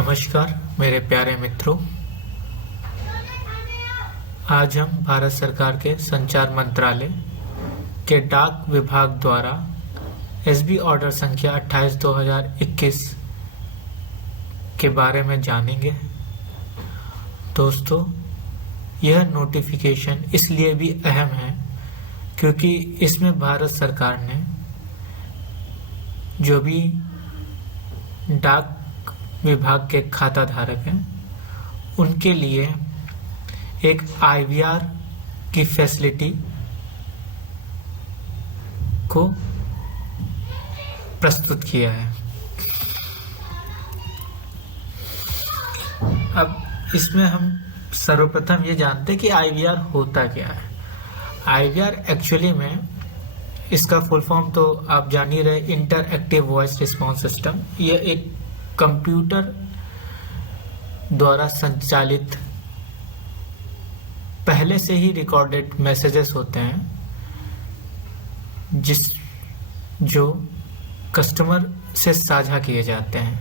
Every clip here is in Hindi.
नमस्कार मेरे प्यारे मित्रों। आज हम भारत सरकार के संचार मंत्रालय के डाक विभाग द्वारा एसबी ऑर्डर संख्या 28/2021 के बारे में जानेंगे। दोस्तों, यह नोटिफिकेशन इसलिए भी अहम है क्योंकि इसमें भारत सरकार ने जो भी डाक विभाग के खाता धारक हैं उनके लिए एक आईवीआर की फैसिलिटी को प्रस्तुत किया है। अब इसमें हम सर्वप्रथम ये जानते हैं कि आईवीआर होता क्या है। आईवीआर एक्चुअली में इसका फुल फॉर्म तो आप जान ही रहे, इंटरएक्टिव वॉइस रिस्पॉन्स सिस्टम। ये एक कंप्यूटर द्वारा संचालित पहले से ही रिकॉर्डेड मैसेजेस होते हैं जो कस्टमर से साझा किए जाते हैं।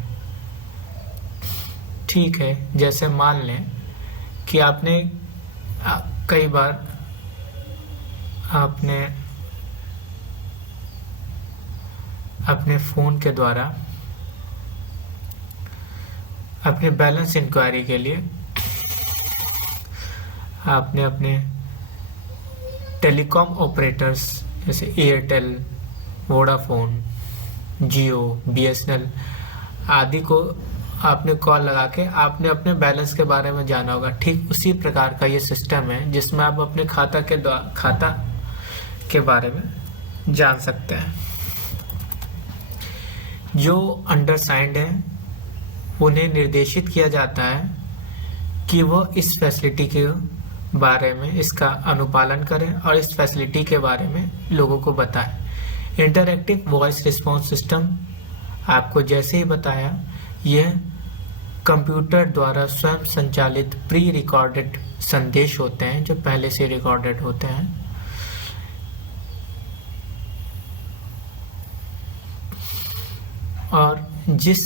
ठीक है, जैसे मान लें कि आपने कई बार आपने अपने फ़ोन के द्वारा अपने बैलेंस इंक्वायरी के लिए आपने अपने टेलीकॉम ऑपरेटर्स जैसे एयरटेल, वोडाफोन, जियो, बीएसएनएल आदि को आपने कॉल लगा के आपने अपने बैलेंस के बारे में जाना होगा। ठीक उसी प्रकार का ये सिस्टम है जिसमें आप अपने खाता के बारे में जान सकते हैं। जो अंडरसाइंड है उन्हें निर्देशित किया जाता है कि वह इस फैसिलिटी के बारे में इसका अनुपालन करें और इस फैसिलिटी के बारे में लोगों को बताएं। इंटरएक्टिव वॉइस रिस्पॉन्स सिस्टम आपको जैसे ही बताया, यह कंप्यूटर द्वारा स्वयं संचालित प्री रिकॉर्डेड संदेश होते हैं जो पहले से रिकॉर्डेड होते हैं। और जिस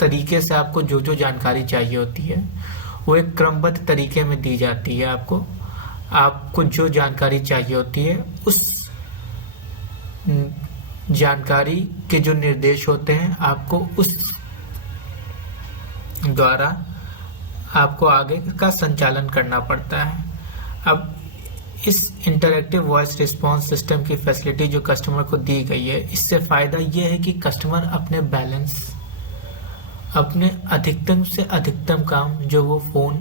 तरीके से आपको जो जो जानकारी चाहिए होती है वो एक क्रमबद्ध तरीके में दी जाती है। आपको जो जानकारी चाहिए होती है उस जानकारी के जो निर्देश होते हैं आपको उस द्वारा आपको आगे का संचालन करना पड़ता है। अब इस इंटरएक्टिव वॉइस रिस्पॉन्स सिस्टम की फैसिलिटी जो कस्टमर को दी गई है, इससे फायदा यह है कि कस्टमर अपने बैलेंस, अपने अधिकतम से अधिकतम काम जो वो फोन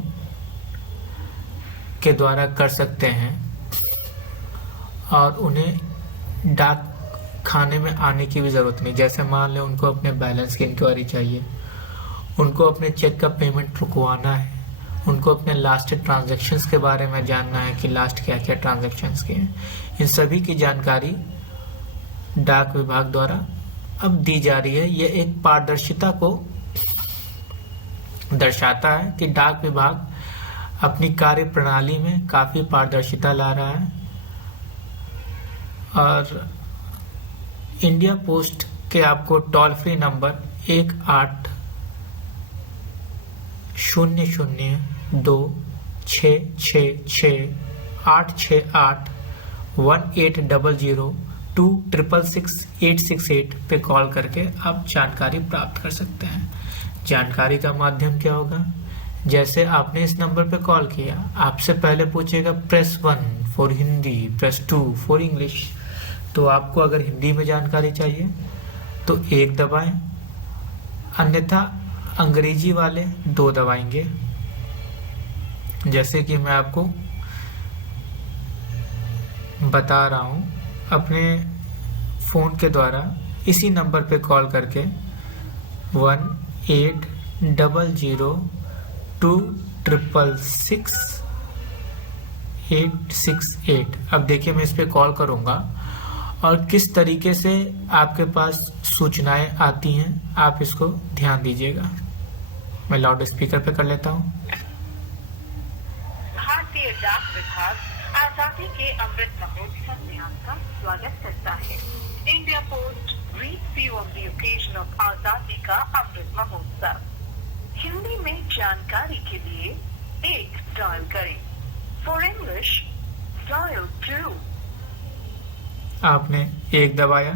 के द्वारा कर सकते हैं और उन्हें डाक खाने में आने की भी ज़रूरत नहीं। जैसे मान लें उनको अपने बैलेंस की इंक्वायरी चाहिए, उनको अपने चेक का पेमेंट रुकवाना है, उनको अपने लास्ट ट्रांजैक्शंस के बारे में जानना है कि लास्ट क्या क्या ट्रांजैक्शंस के हैं, इन सभी की जानकारी डाक विभाग द्वारा अब दी जा रही है। ये एक पारदर्शिता को दर्शाता है कि डाक विभाग अपनी कार्य प्रणाली में काफी पारदर्शिता ला रहा है। और इंडिया पोस्ट के आपको टोल फ्री नंबर 1-800-268-868-1800-2666868 पे कॉल करके आप जानकारी प्राप्त कर सकते हैं। जानकारी का माध्यम क्या होगा? जैसे आपने इस नंबर पे कॉल किया, आपसे पहले पूछेगा press 1 for Hindi, press 2 for English. तो आपको अगर हिंदी में जानकारी चाहिए तो 1 दबाएं, अन्यथा अंग्रेजी वाले 2 दबाएंगे। जैसे कि मैं आपको बता रहा हूं, अपने फोन के द्वारा इसी नंबर पे कॉल करके 1-800-266-868। अब देखिए मैं इस पे कॉल करूंगा और किस तरीके से आपके पास सूचनाएं आती हैं, आप इसको ध्यान दीजिएगा। मैं लाउड स्पीकर पे कर लेता हूँ। भारतीय डाक विभाग आजादी के अमृत महोत्सव में आपका स्वागत करता है। India Post greets you on the occasion of Azadi Ka Amrit Mahotsav. Hindi में जानकारी के लिए 1 डायल करें। For English dial 2। आपने 1 दबाया।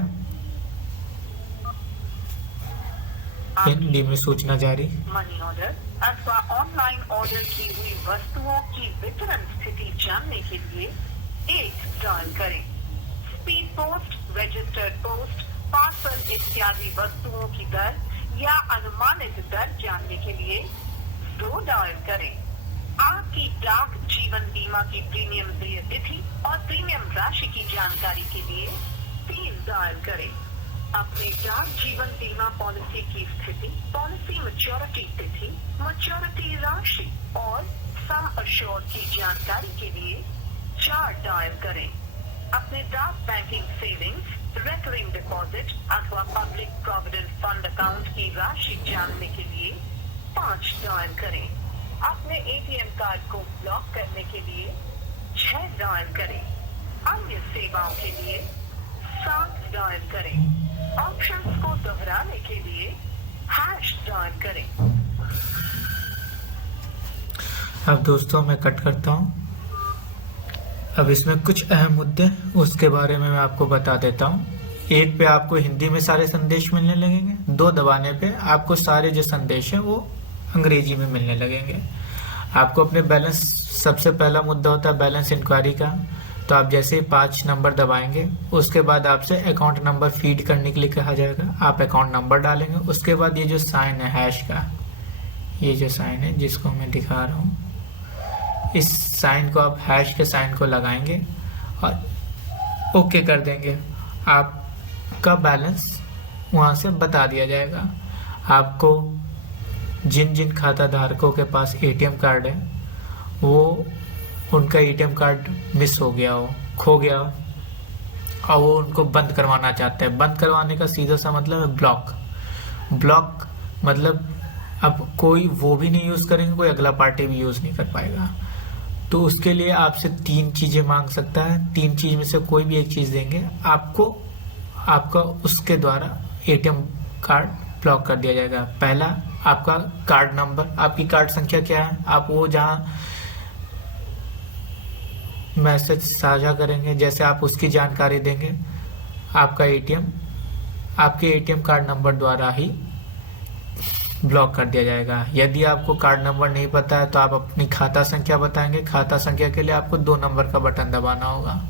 हिंदी में सूचना जारी। मनी ऑर्डर अथवा ऑनलाइन ऑर्डर की हुई वस्तुओं की वितरण स्थिति जानने के लिए 1 डायल करें। Speed post, registered post, parcel इत्यादि वस्तुओं की दर या अनुमानित दर जानने के लिए 2 डायल करें। आपकी डाक जीवन बीमा की प्रीमियम देय तिथि और प्रीमियम राशि की जानकारी के लिए 3 डायल करें। अपने डाक जीवन बीमा पॉलिसी की स्थिति, पॉलिसी मैच्योरिटी तिथि, मैच्योरिटी राशि और सम अश्योर्ड की जानकारी के लिए 4 डायल करें। अपने डाक बैंकिंग सेविंग्स, रिकरिंग डिपॉजिट अथवा पब्लिक प्रोविडेंट फंड अकाउंट की राशि जानने के लिए 5 डायल करें। अपने एटीएम कार्ड को ब्लॉक करने के लिए 6 डायल करें। अन्य सेवाओं के लिए 7 डायल करें। ऑप्शंस को दोहराने के लिए हैश डायल करें। अब दोस्तों मैं कट करता हूँ। अब इसमें कुछ अहम मुद्दे उसके बारे में मैं आपको बता देता हूँ। 1 पे आपको हिंदी में सारे संदेश मिलने लगेंगे। 2 दबाने पे आपको सारे जो संदेश हैं वो अंग्रेजी में मिलने लगेंगे। आपको अपने बैलेंस, सबसे पहला मुद्दा होता है बैलेंस इंक्वायरी का। तो आप जैसे ही 5 नंबर दबाएंगे उसके बाद आपसे अकाउंट नंबर फीड करने के लिए कहा जाएगा। आप अकाउंट नंबर डालेंगे। उसके बाद ये जो साइन है हैश का, ये जो साइन है जिसको मैं दिखा रहा हूँ, इस साइन को आप हैश के साइन को लगाएंगे और ओके कर देंगे। आपका बैलेंस वहाँ से बता दिया जाएगा। आपको जिन जिन खाता धारकों के पास एटीएम कार्ड है वो उनका एटीएम कार्ड मिस हो गया हो, खो गया हो और वो उनको बंद करवाना चाहते हैं। बंद करवाने का सीधा सा मतलब है ब्लॉक। ब्लॉक मतलब अब कोई वो भी नहीं यूज़ करेंगे, कोई अगला पार्टी भी यूज़ नहीं कर पाएगा। तो उसके लिए आपसे 3 चीज़ें मांग सकता है। 3 चीज़ में से कोई भी एक चीज़ देंगे आपको, आपका उसके द्वारा एटीएम कार्ड ब्लॉक कर दिया जाएगा। पहला आपका कार्ड नंबर, आपकी कार्ड संख्या क्या है, आप वो जहाँ मैसेज साझा करेंगे जैसे आप उसकी जानकारी देंगे। आपका एटीएम आपके एटीएम कार्ड नंबर द्वारा ही ब्लॉक कर दिया जाएगा। यदि आपको कार्ड नंबर नहीं पता है तो आप अपनी खाता संख्या बताएंगे। खाता संख्या के लिए आपको 2 नंबर का बटन दबाना होगा।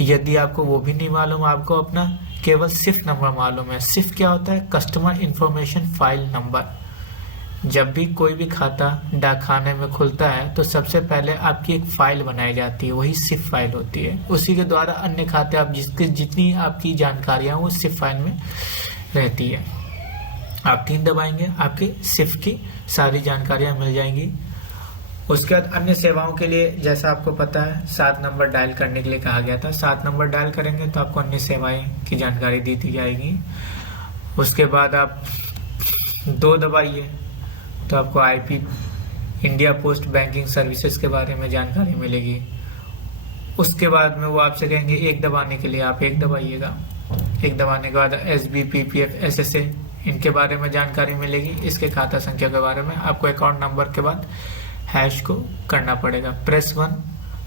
यदि आपको वो भी नहीं मालूम, आपको अपना केवल सिर्फ नंबर मालूम है। सिर्फ क्या होता है? Customer information file number. जब भी कोई भी खाता डाकखाने में खुलता है तो सबसे पहले आपकी एक फाइल बनाई जाती है, वही सिर्फ फाइल होती है। उसी के द्वारा अन्य खाते आप जितनी आपकी जानकारियां वो सिर्फ फाइल में रहती है। आप 3 दबाएंगे, आपकी सिर्फ की सारी जानकारियां मिल जाएंगी। उसके बाद अन्य सेवाओं के लिए जैसा आपको पता है 7 नंबर डायल करने के लिए कहा गया था। 7 नंबर डायल करेंगे तो आपको अन्य सेवाएं की जानकारी दी जाएगी। उसके बाद आप 2 दबाइए तो आपको IP India post banking services के बारे में जानकारी मिलेगी। उसके बाद में वो आपसे कहेंगे 1 दबाने के लिए, आप 1 दबाइएगा। 1 दबाने के बाद एसबी, पीपीएफ, एसएसए इनके बारे में जानकारी मिलेगी। इसके खाता संख्या के बारे में आपको अकाउंट नंबर के बाद हैश को करना पड़ेगा। Press 1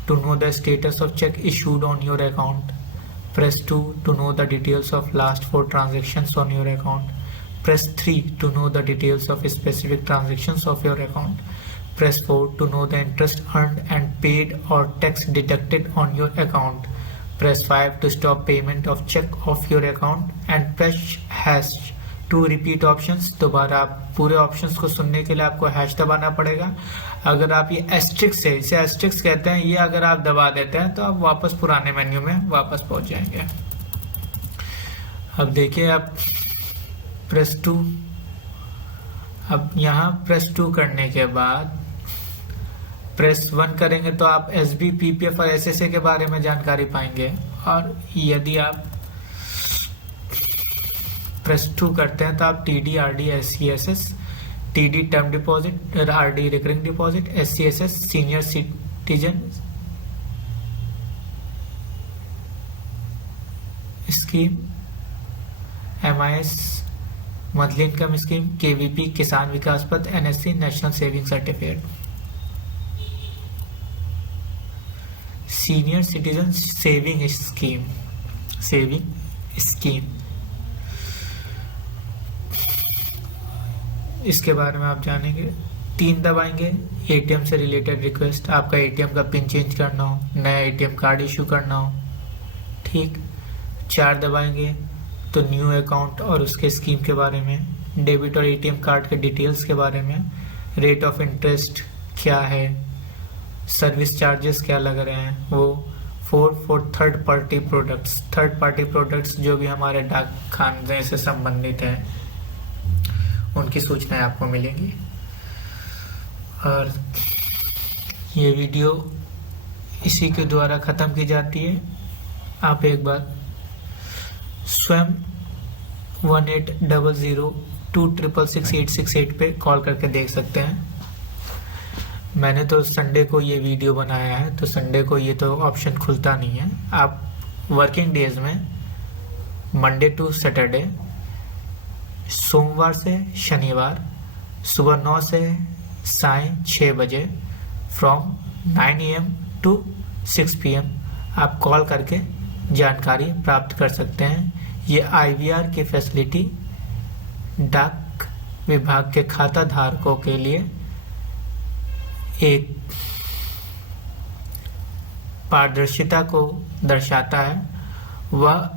to know the status of cheque issued on your account. Press 2 to know the details of last 4 transactions on your account. Press 3 to know the details of specific transactions of your account. Press 4 to know the interest earned and paid or tax deducted on your account. Press 5 to stop payment of check off your account and press hash to repeat options. दोबारा आप पूरे ऑप्शंस को सुनने के लिए आपको हैश दबाना पड़ेगा। अगर आप ये एस्ट्रिक्स है, इसे एस्ट्रिक्स कहते हैं, ये अगर आप दबा देते हैं तो आप वापस पुराने मेन्यू में वापस पहुंच जाएंगे। अब देखिए आप प्रेस 2। अब यहाँ प्रेस 2 करने के बाद प्रेस 1 करेंगे तो आप एसबी, पीपीएफ और एसएसए के बारे में जानकारी पाएंगे। और यदि आप प्रेस 2 करते हैं तो आप TD, RD, SCSS, TD term deposit, RD recurring deposit, SCSS senior citizen scheme, MIS monthly income scheme, KVP Kisan Vikas Patra, NSC national saving certificate. Senior citizen saving scheme, इसके बारे में आप जानेंगे। 3 दबाएंगे, एटीएम से रिलेटेड रिक्वेस्ट, आपका एटीएम का पिन चेंज करना हो, नया एटीएम कार्ड इशू करना हो, ठीक। 4 दबाएंगे तो न्यू अकाउंट और उसके स्कीम के बारे में, डेबिट और एटीएम कार्ड के डिटेल्स के बारे में, रेट ऑफ इंटरेस्ट क्या है, सर्विस चार्जेस क्या लग रहे हैं वो। 4 फॉर थर्ड पार्टी प्रोडक्ट्स जो भी हमारे डाक खाने से संबंधित हैं उनकी सूचनाएं आपको मिलेंगी। और ये वीडियो इसी के द्वारा ख़त्म की जाती है। आप एक बार स्वयं 180026666868 पे कॉल करके देख सकते हैं। मैंने तो संडे को ये वीडियो बनाया है, तो संडे को ये तो ऑप्शन खुलता नहीं है। आप वर्किंग डेज में मंडे टू सैटरडे, सोमवार से शनिवार सुबह 9 से साय 6 बजे फ्रॉम 9 AM to 6 PM आप कॉल करके जानकारी प्राप्त कर सकते हैं। ये IVR की फैसिलिटी डाक विभाग के खाता धारकों के लिए एक पारदर्शिता को दर्शाता है। वह